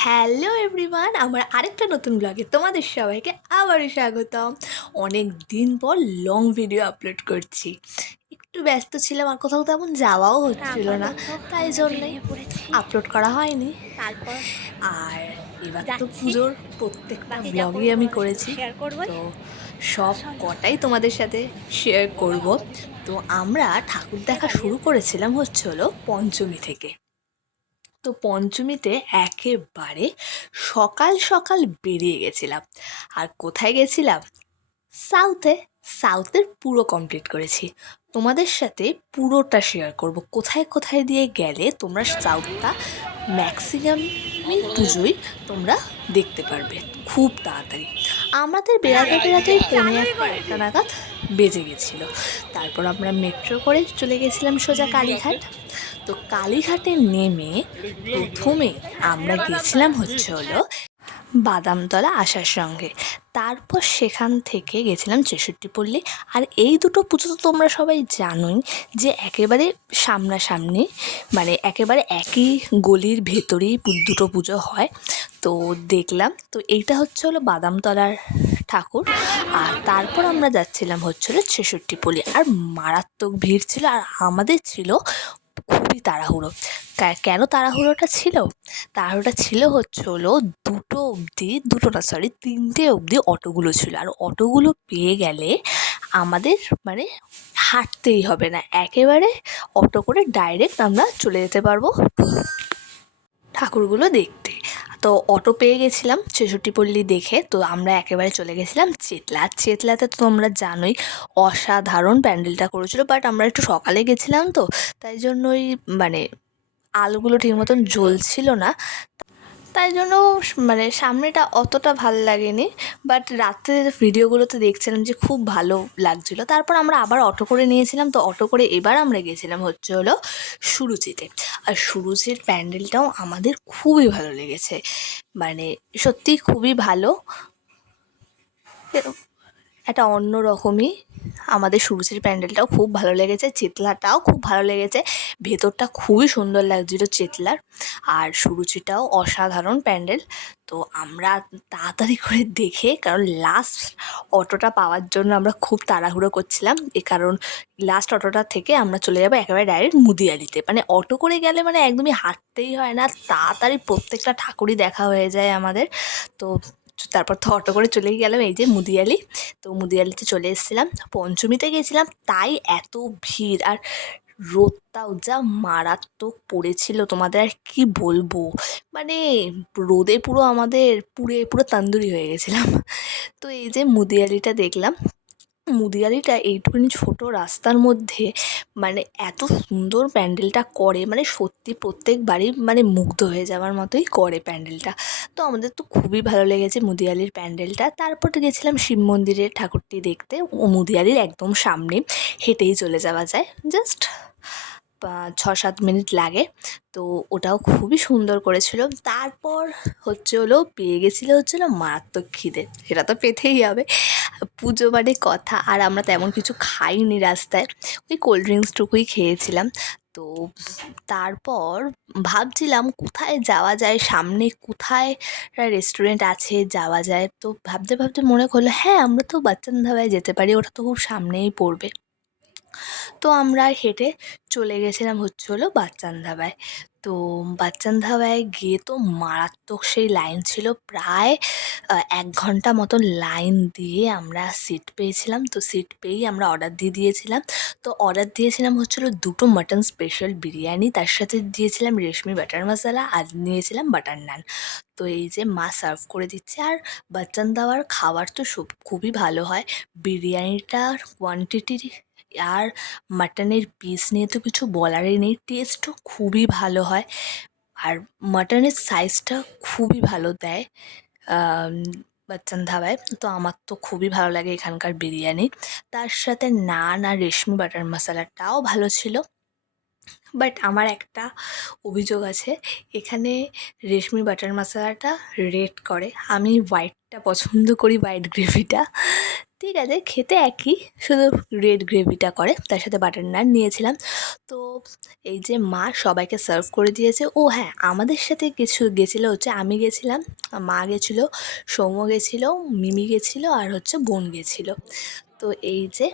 Hello everyone, আমার আরেকটা নতুন ব্লগে তোমাদের সবাইকে আবারও স্বাগতম। অনেক দিন পর লং ভিডিও আপলোড করছি। একটু ব্যস্ত ছিলাম আর কোথাও তেমন যাওয়াও হচ্ছিল না, আপাতত তাই আমরা জন্যেই বেরিয়ে পড়েছি। আপলোড করা হয়নি। তারপর আর এবার তো যাচ্ছি। পুজোর প্রত্যেকটা বাকি যা ব্লগই করবো আমি তোমাদের সাথে তো করেছি, শেয়ার করবোই। তো সব চলো। কটাই তোমাদের সাথে শেয়ার করব। তো আমরা ঠাকুর দেখা শুরু করেছিলাম হলো পঞ্চমী থেকে। তো পঞ্চমীতে একেবারে সকাল সকাল বেরিয়ে গেছিলাম। আর কোথায় গেছিলাম? সাউথে। সাউথের পুরো কমপ্লিট করেছি, তোমাদের সাথে পুরোটা শেয়ার করব। কোথায় কোথায় দিয়ে গেলে তোমরা সাউথটা ম্যাক্সিমামই পুজোই তোমরা দেখতে পারবে খুব তাড়াতাড়ি। আমাদের বেড়াতে বেড়াতে ওই পৌনে একটা নাগাদ বেজে গেছিলো। তারপর আমরা মেট্রো করে চলে গেছিলাম সোজা কালীঘাট। তো কালীঘাটে নেমে প্রথমেই আমরা গেছিলাম হলো বাদামতলা আসার সঙ্গে। তারপর সেখান থেকে গেছিলাম ছেষট্টিপল্লী। আর এই দুটো পুজো তো তোমরা সবাই জানোই যে একেবারে সামনাসামনি, মানে একেবারে একই গলির ভেতরেই দুটো পুজো হয়। তো দেখলাম, তো এইটা হলো বাদামতলার ঠাকুর। আর তারপর আমরা যাচ্ছিলাম হলো ছেষট্টিপল্লী। আর মারাত্মক ভিড় ছিল, আর আমাদের ছিল খুবই তাড়াহুড়ো। কেন তাড়াহুড়োটা ছিল? তাড়াহুড়োটা ছিল হলো দুটো না, সরি, 3টে অবধি অটোগুলো ছিল। আর অটোগুলো পেয়ে গেলে আমাদের মানে হাঁটতেই হবে না, একেবারে অটো করে ডাইরেক্ট আমরা চলে যেতে পারবো ঠাকুরগুলো দেখতে। তো অটো পেয়ে গেছিলাম ছেষট্টিপল্লী দেখে। তো আমরা একেবারে চলে গেছিলাম চেতলা। চেতলাতে তো তোমরা জানোই অসাধারণ প্যান্ডেলটা করেছিল, বাট আমরা একটু সকালে গেছিলাম তো, তাই জন্যই মানে আলোগুলো ঠিক মতন জ্বলছিল না, তাই জন্য মানে সামনেটা অতটা ভাল লাগেনি। বাট রাতের ভিডিওগুলোতে দেখছিলাম যে খুব ভালো লাগছিলো। তারপর আমরা আবার অটো করে নিয়েছিলাম। তো অটো করে এবার আমরা গেছিলাম হলো সুরুচিতে। আর সুরুচির প্যান্ডেলটাও আমাদের খুবই ভালো লেগেছে, মানে সত্যিই খুবই ভালো। একটা অন্য রকমই আমাদের সুরুচির প্যান্ডেলটাও খুব ভালো লেগেছে, চেতলাটাও খুব ভালো লেগেছে। ভেতরটা খুবই সুন্দর লাগছিল চেতলার। আর সুরুচিটাও অসাধারণ প্যান্ডেল। তো আমরা তাড়াতাড়ি করে দেখে, কারণ লাস্ট অটোটা পাওয়ার জন্য আমরা খুব তাড়াহুড়ো করছিলাম, কারণ লাস্ট অটোটা থেকে আমরা চলে যাবো একেবারে ডাইরেক্ট মুদিয়ালিতে। মানে অটো করে গেলে মানে একদমই হাঁটতেই হয় না, তাড়াতাড়ি প্রত্যেকটা ঠাকুরই দেখা হয়ে যায় আমাদের। তো তারপর তো অটো করে চলেই গেলাম এই যে মুদিয়ালি। তো মুদিয়ালিতে চলে এসেছিলাম। পঞ্চমীতে গেছিলাম তাই এত ভিড়, আর রোদটাও যা মারাত্মক পড়েছিল, তোমাদের আর কি বলবো। মানে রোদে পুরো আমাদের পুরো তান্দুরি হয়ে গেছিলাম। তো এই যে মুদিয়ালিটা দেখলাম। মুদিয়ালিটা এইটুকুনি ছোট রাস্তার মধ্যে মানে এত সুন্দর প্যান্ডেলটা করে, মানে সত্যি প্রত্যেকবারই মানে মুগ্ধ হয়ে যাওয়ার মতোই করে প্যান্ডেলটা। তো আমাদের তো খুবই ভালো লেগেছে মুদিয়ালির প্যান্ডেলটা। তারপর গেছিলাম শিব মন্দিরের ঠাকুরটি দেখতে। ও মুদিয়ালির একদম সামনে, হেঁটেই চলে যাওয়া যায়, জাস্ট 6-7 মিনিট লাগে। তো ওটাও খুবই সুন্দর করেছিল। তারপর হলো পেয়ে গেছিলো মারাত্মক খিদে, সেটা তো পেতেই হবে, পুজো মানে কথা। আর আমরা তেমন কিছু খাইনি রাস্তায়, ওই কোল্ড ড্রিঙ্কসটুকুই খেয়েছিলাম। তো তারপর ভাবছিলাম কোথায় যাওয়া যায়, সামনে কোথায় রেস্টুরেন্ট আছে যাওয়া যায়। তো ভাবতে ভাবতে মনে করলো হ্যাঁ, আমরা তো বাচ্চান ধাবায় যেতে পারি, ওটা তো খুব সামনেই পড়বে। তো আমরা হেঁটে চলে গেছিলাম হলো বাচ্চান ধাবায়। তো বাচ্চান ধাবায় গিয়ে তো মারাত্মক সেই লাইন ছিল, প্রায় 1 ঘন্টা মতন লাইন দিয়ে আমরা সিট পেয়েছিলাম। তো সিট পেয়েই আমরা অর্ডার দিয়ে দিয়েছিলাম। তো অর্ডার দিয়েছিলাম হলো 2টো মাটন স্পেশাল বিরিয়ানি, তার সাথে দিয়েছিলাম রেশমি বাটার মশলা, আর নিয়েছিলাম বাটার নান। তো এই যে মা সার্ভ করে দিচ্ছে। আর বাচ্চান ধাবার খাবার তো খুবই ভালো হয়। বিরিয়ানিটার কোয়ান্টিটি আর মাটনের পিস নিয়ে তো কিছু বলারই নেই, টেস্টও খুবই ভালো হয়। আর মাটনের সাইজটা খুবই ভালো দেয় বাচ্চান ধাবায়। তো আমার তো খুবই ভালো লাগে এখানকার বিরিয়ানি। তার সাথে নান আর রেশমি বাটার মশলাটাও ভালো ছিল। বাট আমার একটা অভিযোগ আছে, এখানে রেশমি বাটার মশলাটা রেড করে, আমি হোয়াইটটা পছন্দ করি, হোয়াইট গ্রেভিটা। ঠিক আছে, খেতে একই, শুধু রেড গ্রেভিটা করে, তার সাথে বাটার নান নিয়েছিলাম। তো এই যে মা সবাইকে সার্ভ করে দিয়েছে। ও হ্যাঁ, আমাদের সাথে কিছু গেছিলো হচ্ছে, আমি গেছিলাম, মা গেছিলো, সৌম্য গেছিলো, মিমি গেছিলো, আর হচ্ছে বোন গেছিলো। তো এই যে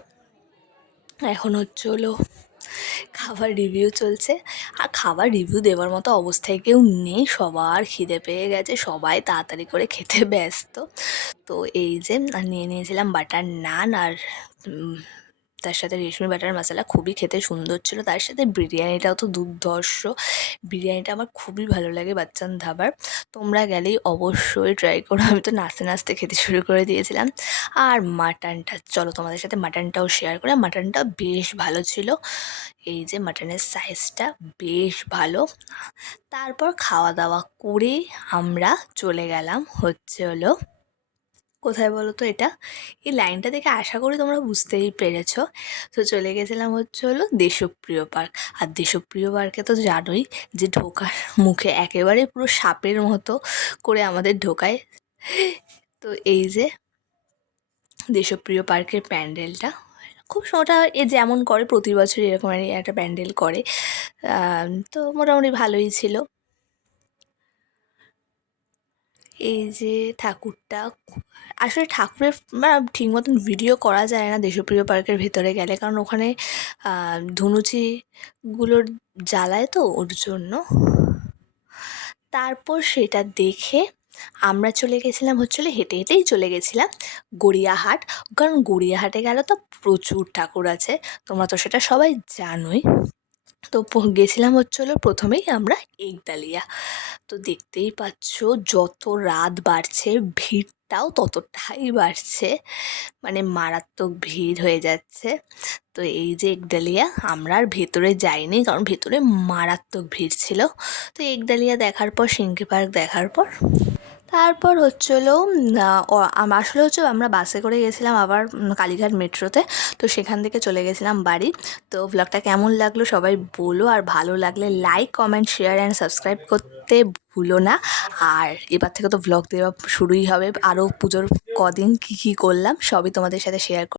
এখন হচ্ছে হলো খাবার রিভিউ চলছে, আর খাবার রিভিউ দেওয়ার মতো অবস্থায় কেউ নেই, সবার খিদে পেয়ে গেছে, সবাই তাড়াতাড়ি করে খেতে ব্যস্ত। তো এই যে নিয়ে নিয়েছিলাম বাটার নান, আর তার সাথে রেশমি বাটার মশলা, খুবই খেতে সুন্দর ছিল। তার সাথে বিরিয়ানিটাও তো দুর্ধর্ষ, বিরিয়ানিটা আমার খুবই ভালো লাগে বাচ্চান ধাবার। তোমরা গেলেই অবশ্যই ট্রাই করো। আমি তো নাচতে নাচতে খেতে শুরু করে দিয়েছিলাম। আর মাটনটা, চলো তোমাদের সাথে মাটনটাও শেয়ার করে। মাটনটা বেশ ভালো ছিল, এই যে মাটনের সাইজটা বেশ ভালো। তারপর খাওয়া দাওয়া করে আমরা চলে গেলাম হচ্ছে হলো কোথায় বলো তো এটা, এই লাইনটা দেখে আশা করি তোমরা বুঝতেই পেরেছো। তো চলে গেছিলাম হচ্ছে হলো দেশপ্রিয় পার্ক। আর দেশপ্রিয় পার্কে তো জানোই যে ঢোকার মুখে একেবারে পুরো সাপের মতো করে আমাদের ঢোকায়। তো এই যে দেশপ্রিয় পার্কের প্যান্ডেলটা খুব ওটা এ যেমন করে প্রতি বছর এরকমেরই একটা প্যান্ডেল করে। তো মোটামুটি ভালোই ছিল। এই যে ঠাকুরটা, আসলে ঠাকুরের ঠিক মতন ভিডিও করা যায় না দেশপ্রিয় পার্কের ভেতরে গেলে, কারণ ওখানে ধুনুচিগুলোর জ্বালায় তো, ওর জন্য। তারপর সেটা দেখে আমরা চলে গেছিলাম হচ্ছিল, হেঁটে হেঁটেই চলে গেছিলাম গড়িয়াহাট। কারণ গড়িয়াহাটে গেলে তো প্রচুর ঠাকুর আছে, তোমরা তো সেটা সবাই জানোই। তো গেছিলাম হচ্ছে হলো প্রথমেই আমরা একডালিয়া। তো দেখতেই পাচ্ছ যত রাত বাড়ছে ভিড়টাও ততটাই বাড়ছে, মানে মারাত্মক ভিড় হয়ে যাচ্ছে। তো এই যে একডালিয়া, আমরা আর ভেতরে যাইনি কারণ ভেতরে মারাত্মক ভিড় ছিল। তো একডালিয়া দেখার পর, সিংকি পার্ক দেখার পর, তারপর হচ্ছে হলো আসলে হচ্ছে আমরা বাসে করে গেছিলাম আবার কালীঘাট মেট্রোতে। তো সেখান থেকে চলে গেছিলাম বাড়ি। তো ব্লগটা কেমন লাগলো সবাই বলো, আর ভালো লাগলে like, comment, share and subscribe করতে ভুলো না। আর এবার থেকে তো ব্লগ দেওয়া শুরুই হবে, আরও পুজোর কদিন কী কী করলাম সবই তোমাদের সাথে শেয়ার